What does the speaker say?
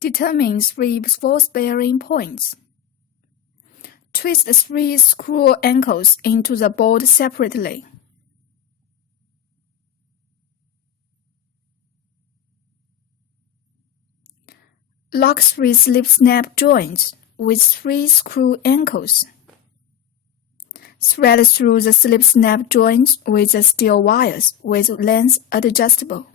Determine 3 force-bearing points. Twist the 3 screw ankles into the bolt separately. Lock 3 slip-snap joints with 3 screw ankles. Thread through the slip-snap joints with the steel wires with length adjustable.